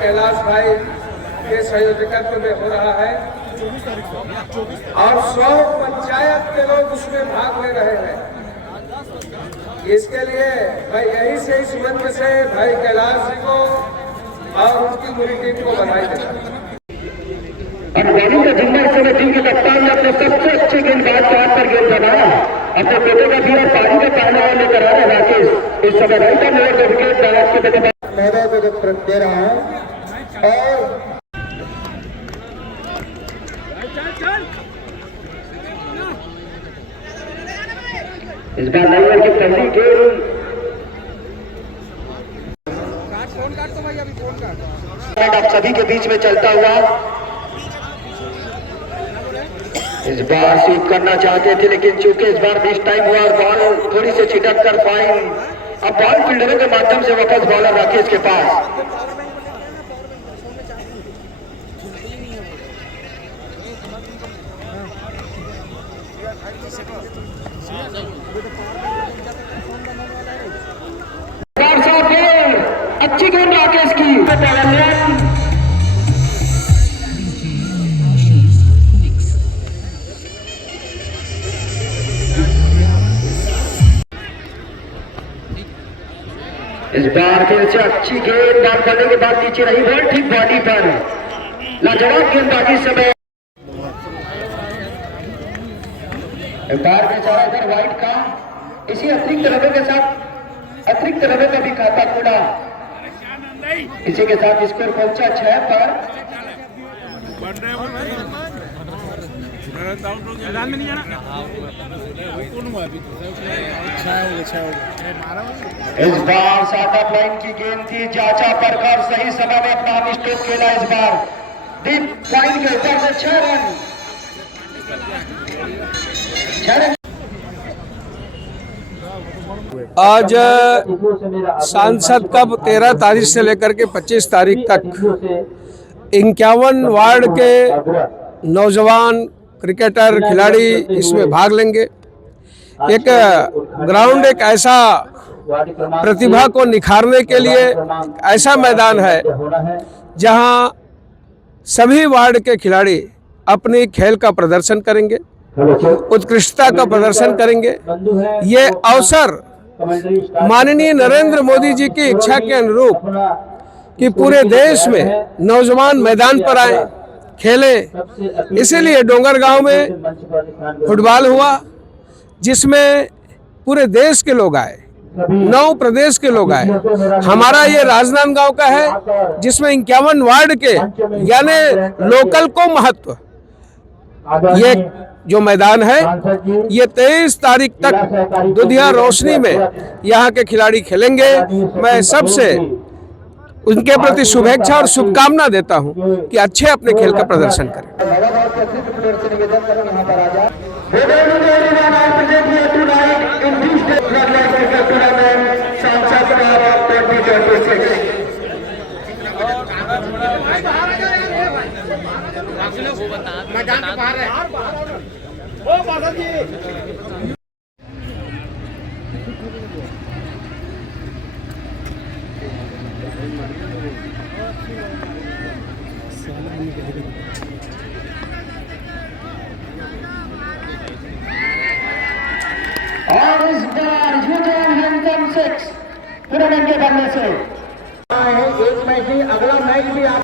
कैलाश भाई के संयोजकत्व में हो रहा है और 100 पंचायत के लोग उसमें भाग ले रहे हैं। इसके लिए मैं यही से इस मंच से भाई कैलाश जी को और उनकी पूरी टीम को बधाई देता हूं। अफगानी का जिम्मा समिति के कप्तान ने अपने सबसे अच्छे गेंदबाज के हाथ पर गेंद बनाया। अपने बेटे का भी और पारी का पहना हुआ लेकर आ रहे राकेश। इस समय राइट का मेरे विकेट डायरेक्ट के बेटे मैदान में दे रहा है और इस बार नहीं है कि पहली गेंद आप सभी के बीच में चलता हुआ इस बार स्वीप करना चाहते थे, लेकिन चूंकि इस बार मिस टाइम हुआ और बॉल थोड़ी से छिटक कर फाइन। अब बॉल फील्डरों के माध्यम से वापस बॉलर राकेश के पास। अच्छी गेंद राकेश की। इस बार फिर से अच्छी गेंद डाल करने के बाद नीचे रही बॉल ठीक बॉडी पर। लाजवाब गेंदबाजी समय बार में चारा इधर वाइट का इसी अतिरिक्त रनों के साथ अतिरिक्त रनों का भी खाता खुला। इसी के साथ स्कोर पहुंचा 6 पर। इस बार साटा लाइन की गेंद थी, जांचा परखर सही समय में अपना स्ट्रोक खेला। इस बार डीप पॉइंट के ऊपर से 6 रन। आज सांसद कप 13 तारीख से लेकर के 25 तारीख तक 51 वार्ड के नौजवान क्रिकेटर खिलाड़ी इसमें भाग लेंगे। एक ग्राउंड एक ऐसा प्रतिभा को निखारने के लिए ऐसा मैदान है जहां सभी वार्ड के खिलाड़ी अपनी खेल का प्रदर्शन करेंगे, उत्कृष्टता का प्रदर्शन करेंगे। ये अवसर माननीय नरेंद्र मोदी जी की इच्छा के अनुरूप कि पूरे देश में नौजवान मैदान पर आए, खेलें, इसीलिए डोंगरगांव में फुटबॉल हुआ जिसमें पूरे देश के लोग आए, 9 प्रदेश के लोग आए। हमारा ये राजनांदगांव का है जिसमें 51 वार्ड के यानी लोकल को महत्व। ये जो मैदान है ये 23 तारीख तक दुधिया रोशनी में यहाँ के खिलाड़ी खेलेंगे। मैं सबसे उनके प्रति शुभेच्छा और शुभकामना देता हूँ कि अच्छे अपने खेल का प्रदर्शन करें। और इस बार यूजन 6 टूर्नामेंट के बनने से एक मैच ही अगला मैच भी आप